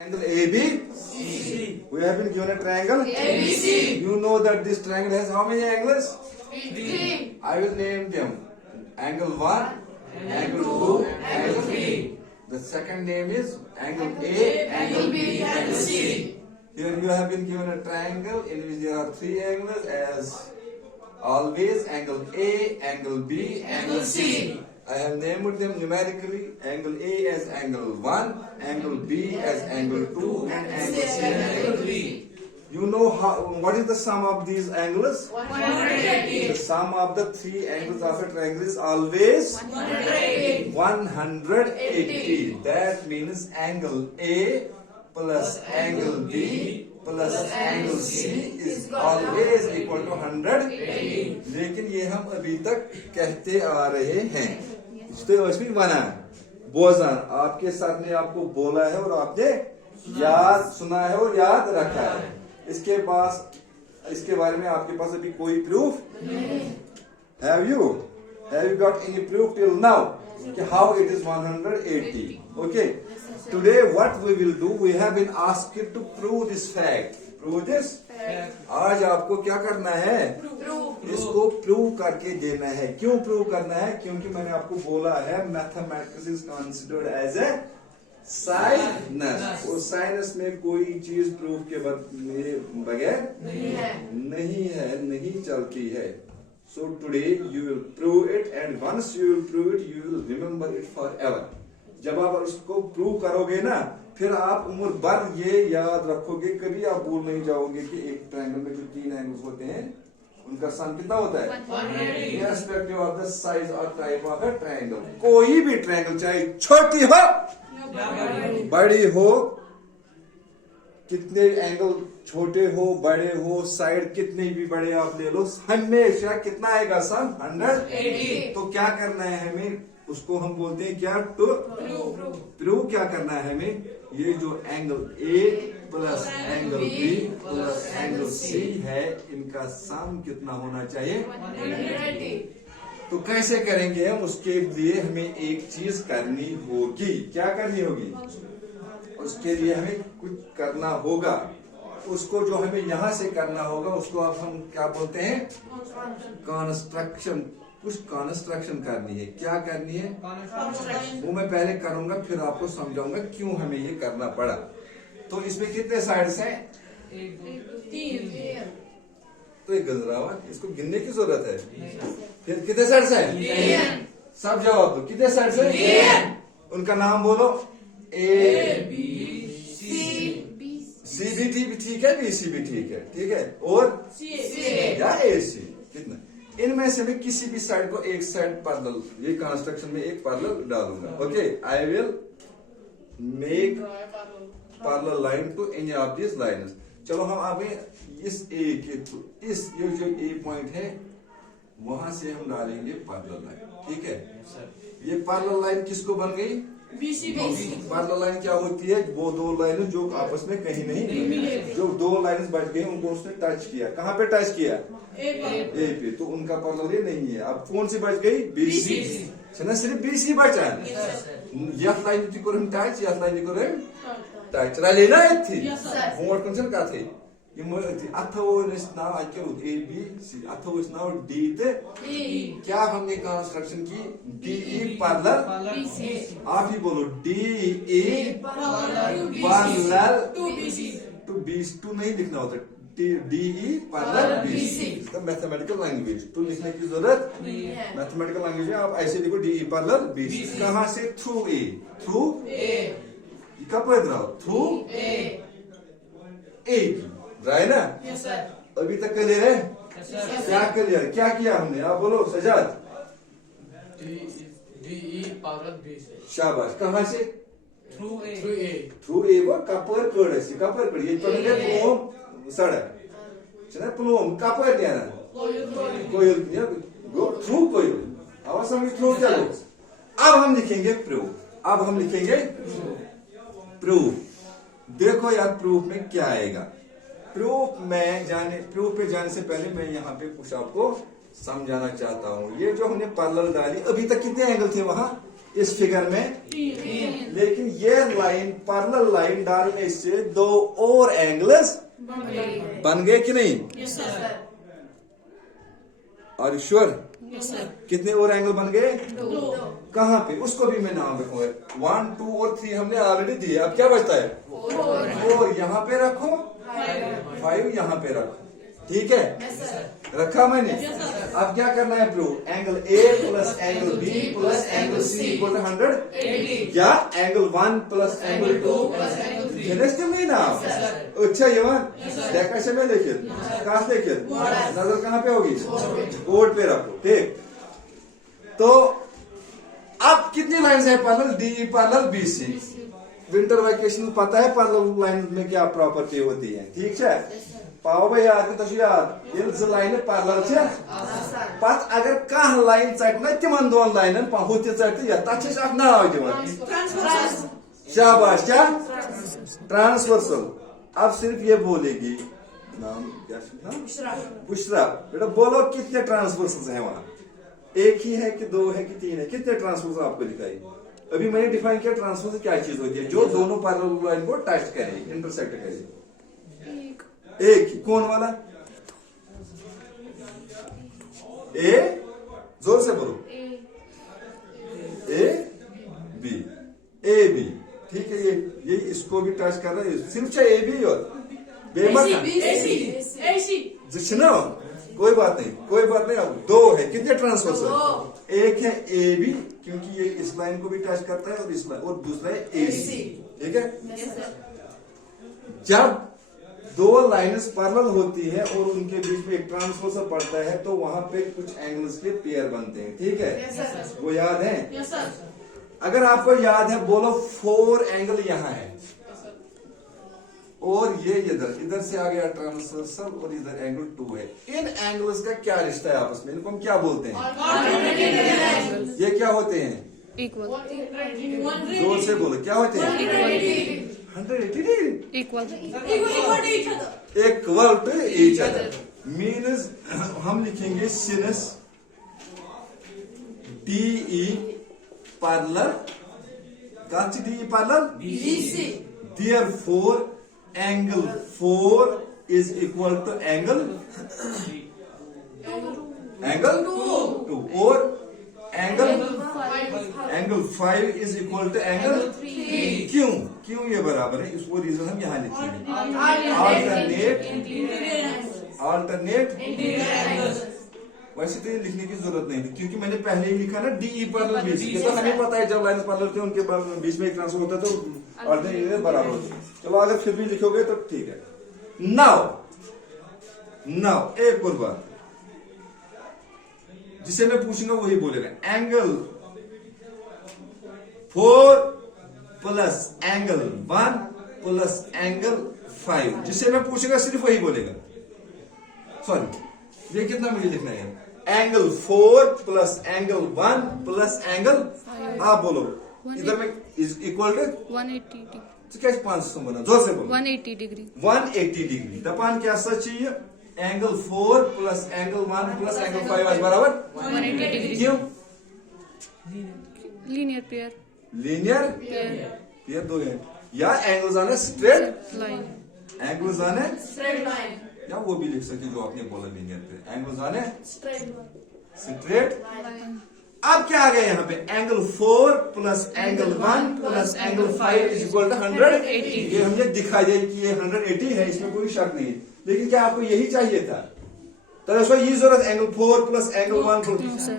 Triangle ABC. We have been given a triangle ABC. You know that this triangle has how many angles? 3. I will name them. Angle 1, angle 2, angle 3. The second name is angle A, Angle B, angle C. Here you have been given a triangle in which there are three angles as always: angle A, angle B, angle C. I have named them numerically: angle A as angle 1, angle B as angle 2, and angle C as angle 3. You know what is the sum of these angles? 180. The sum of the three angles of a triangle is always 180. 180. That means angle A plus angle B plus angle C is always equal to 180. लेकिन ये हम अभी तक कहते आ रहे हैं. इसलिए उसमें बना बोझान आपके सर ने आपको बोला है और आपने याद सुना है और याद रखा है. इसके बारे में आपके पास अभी कोई proof? Have you got any proof till now? How it is 180? Okay. Today what we will do? We have been asked to prove this fact. Prove this? आज आपको क्या करना है? इसको प्रूव करके देना है. क्यों प्रूव करना है? क्योंकि मैंने आपको बोला है mathematics is considered as a science. और साइंस में कोई चीज प्रूव के बगैर नहीं चलती है. So today you will prove it, and once you will prove it, you will remember it forever. जब आप इसको प्रूव करोगे ना, फिर आप उम्र भर ये याद रखोगे. कभी आप भूल नहीं जाओगे कि एक ट्रायंगल में जो तीन एंगल्स होते हैं उनका सम कितना होता है? 180. Irrespective of the size or type of a triangle. कोई भी ट्रायंगल चाहे छोटी हो बड़ी हो, कितने एंगल छोटे हो बड़े हो, साइड कितने भी बड़े आप ले लो, हमेशा कितना आएगा सम? 180. तो क्या करना है हमें? उसको हम बोलते हैं क्या? To prove. क्या करना है हमें? ये जो angle A plus angle B plus angle C है, इनका सम कितना होना चाहिए? 180. तो कैसे करेंगे हम? उसके लिए हमें एक चीज करनी होगी. क्या करनी होगी? उसके लिए हमें कुछ करना होगा. उसको जो हमें यहाँ से करना होगा उसको अब हम क्या बोलते हैं? कंस्ट्रक्शन. कुछ कंस्ट्रक्शन करनी है. क्या करनी है वो मैं पहले करूंगा, फिर आपको समझाऊंगा क्यों हमें ये करना पड़ा. तो इसमें कितने साइड्स हैं? 3. तो एक गजरावा, इसको गिनने की जरूरत है. फिर कितने साइड्स हैं? सब जवाब दो. कितने साइड्स हैं? उनका नाम बोलो. A C भी ठीक है, B C भी ठीक है. और या A C कितना? इनमें से मैं किसी भी साइड को एक साइड पैरेलल, ये कंस्ट्रक्शन में एक पैरेलल डालूंगा. Okay, I will make parallel line to any of this lines. चलो हम आगे इस A के थ्रू, इस ये जो A पॉइंट है वहां से हम डालेंगे पैरेलल लाइन. ठीक है. ये पैरेलल लाइन किसको बन गई? BC. पैरेलल लाइन क्या होती है? वो दो लाइन जो आपस में कहीं नहीं, जो दो लाइन बच गई उनको उसने टच किया. कहाँ पे टच किया? A पे. तो उनका पैरेलल ये नहीं है. अब कौन सी बच गई? BC. सिर्फ BC बचा. यथ लाइन टच, यथ लाइन टच रलेना थी. ब्रोट कन क्या थे? अथो नाव अक्यो ABC, अथो नाव D. क्या हमने कंस्ट्रक्शन की? DE parallel BC. आप ही बोलो. DE parallel to BC. To नहीं लिखना होता. DE parallel BC. इसका मैथमेटिकल लैंग्वेज टू लिखने की जरूरत नहीं है. मैथमेटिकल लैंग्वेज में आप ऐसे लिखो DE पैरेलल BC. कहां से? Through A. थ्रू कब थ्रू A राय ना. अभी तक क्लियर है? क्या क्लियर? क्या किया हमने? आप बोलो सजाद. DE parallel BC. शाबाश. कहां से? Through A. वो कपर कड़ ये प्लोम सड़क प्लोम कपर गो थ्रू कोयल. आवाज समझ थ्रू. चलो अब हम लिखेंगे प्रूफ. देखो यार प्रूफ में क्या आएगा. प्रूफ पे जाने से पहले मैं यहाँ पे कुछ आपको समझाना चाहता हूँ. ये जो हमने पैरेलल डाली, अभी तक कितने एंगल थे वहां? इस फिगर में 3 लेकिन ये लाइन पैरेलल लाइन डालने से दो और एंगल्स बन गए कि नहीं? Yes sir. और श्योर Yes sir. कितने और एंगल बन गए? 2 कहाँ पे? उसको भी मैं नाम रखूंगा। 1 2 और 3 हमने ऑलरेडी दिए, अब क्या बचता है? 4 यहाँ पे रखो, 5 यहाँ पे रखो, ठीक है? Yes sir. रखा मैंने। Yes, sir. अब क्या करना है prove? Angle A plus angle B plus angle C equal to 100 या angle 1 plus angle 2 plus angle 3. Finish नहीं ना? अच्छा यमन देखा से मैं लेखित कहाँ से लेखित नजर कहाँ पे होगी? बोर्ड पे रखो, ठीक। तो अब कितनी लाइन है parallel? D parallel B C. Winter vacation पता है पैरेलल लाइन में क्या प्रॉपर्टी होती है, ठीक है? पाओ भाई याद तो याद ये लाइन पैरेलल छे पत अगर कह लाइन चट ना तिमन दोन लाइनन हुत चट या तथ छ अख नाव दिवन शाबाश क्या? ट्रांसवर्सल। अब सिर्फ ये बोलेगी नाम क्या नाम? बुशरा। बेटा बोलो कितने ट्रांसवर्सल हैं वहां? एक ही है कि दो है कि तीन है? कितने ट्रांसवर्सल आपको दिखाई? अभी मैंने डिफाइन किया ट्रांसवर्सल क्या चीज होती है? जो दोनों पैरेलल लाइन को टच करे, इंटरसेक्ट करे। एक ही कौन वाला? ए जोर से बोलो। ए बी, ए बी, ठीक है। ये इसको भी टच कर रहा है, सिर्फ चाहे ए बी और जिसना कोई बात नहीं, कोई बात नहीं। अब दो है, कितने ट्रांसफर? एक है ए बी क्योंकि ये इस लाइन को भी टच करता है और इस लाइन, और दूसरा है ए सी, ठीक है। जब दो लाइन्स पैरेलल होती है और उनके बीच में एक ट्रांसवर्सल पड़ता है तो वहां पे कुछ एंगल्स के पेयर बनते हैं, ठीक है? वो याद है? Yes sir. अगर आपको याद है बोलो 4 एंगल यहाँ है और ये इधर से आ गया ट्रांसवर्सल और इधर एंगल 2 है। इन एंगल्स का क्या रिश्ता है आपस में? इनको हम क्या बोलते हैं? ये क्या होते हैं? Equal. जोर से बोलो, क्या होते हैं? 180 degree Equal. Equal to each other. Means हम लिखेंगे सिनस DE पैरेलल कौन-सी DE parallel? Therefore angle 4 is equal to angle 2 और angle 5 is equal to angle 3। क्यों ये बराबर है? इसको रीजन हम यहाँ लिखेंगे। अल्टरनेट वैसे तो ये लिखने की जरूरत नहीं थी क्योंकि मैंने पहले ही लिखा ना DE पैरेलल बी सी। तो हमें पता है जब लाइन पैरेलल थे उनके बीच में एक ट्रांसफर होता है तो अल्टरनेट बराबर होता है। चलो अगर फिर भी लिखोगे तो ठीक है। नाउ एक और बात जिसे मैं पूछूंगा वही बोलेगा। Angle 4 plus angle 1 plus angle 5 जिसे मैं पूछूंगा सिर्फ वही बोलेगा। सॉरी ये कितना मुझे लिखना है? Angle 4 plus angle 1 plus angle, आप बोलो इधर में इक्वल टू 180 degree. तो क्या 500 बना? जोर से बोलो। 180 degree. 180 डिग्री। दपान क्या सच चाहिए? Angle 4 plus angle 1 plus angle 5 आज बराबर 180 degree. क्यों? Linear pair. लीनियर पेयर दो है या एंगल्स आने स्ट्रेट Line. एंगल्स आने Straight line. या वो भी लिख सकते जो आपने बोला लीनियर पे एंगल्स आने Straight line. स्ट्रेट। Line. अब क्या आ गया यहाँ पे? Angle 4 plus angle 1 plus angle 5 is equal to 180। ये हमने दिखा दिया कि ये 180 है, इसमें कोई शक नहीं है। लेकिन क्या आपको यही चाहिए था? तो इसको ये जरूरत angle 4 plus angle 1 No plus sir.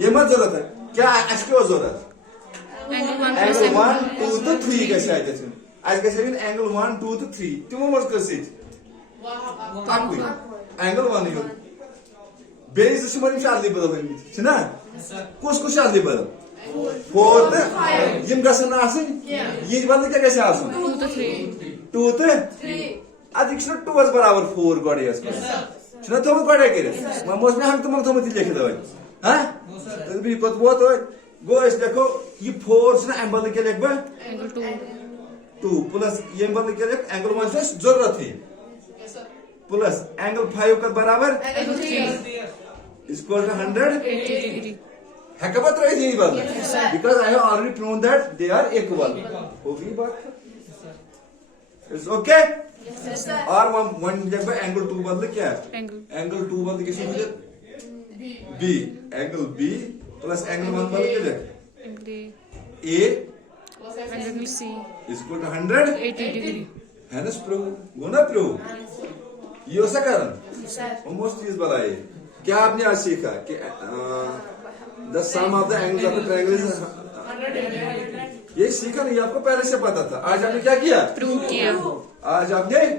ये मत जरूरत है क्या? एक्चुअल जरूरत Angle 1 plus angle 1 angle 2 to 3 कैसे आ जाते हैं? आज कैसे भी एंगल 1 2 to 3 तुम मत कर सीट ताकू एंगल 1 यो बेस से मरी शादी बदल है ना? कुछ शादी बदल 4 ते यम गसन आसन ये बदल क्या कैसे आसन 2 to 3. 2 ते 3 अधिक से 2 was बराबर 4 गड़े इसको छना तो हम गड़े करे ममोस में हम तो मत लिख दो हां तो भी को वो तो गो इस देखो ये 4 से एंगल के लिख बा Angle 2 प्लस ये एंगल के लिख एंगल 1 से जरूरत है प्लस एंगल 5 का बराबर Angle 3. Equal to 180 2. 80 degree. Hekaba try the ball. Because I have already proven that they are equal. होगी बात? It's okay? Yes, sir. और one जब angle 2 बदले क्या है? Angle. Angle 2 बदले किसी मुझे B. Angle B plus angle 1 बदले क्या है? Angle A A. Angle C. is equal to 100. 80 degree. Hence prove. Go ना prove. ये हो सका ना? Sir. Almost चीज बताइए। क्या आपने आज सीखा कि the sum of the angles of the triangle is 100. ये सीखा नहीं, आपको पहले से पता था। आज आपने क्या किया? Prove किया. आज आपने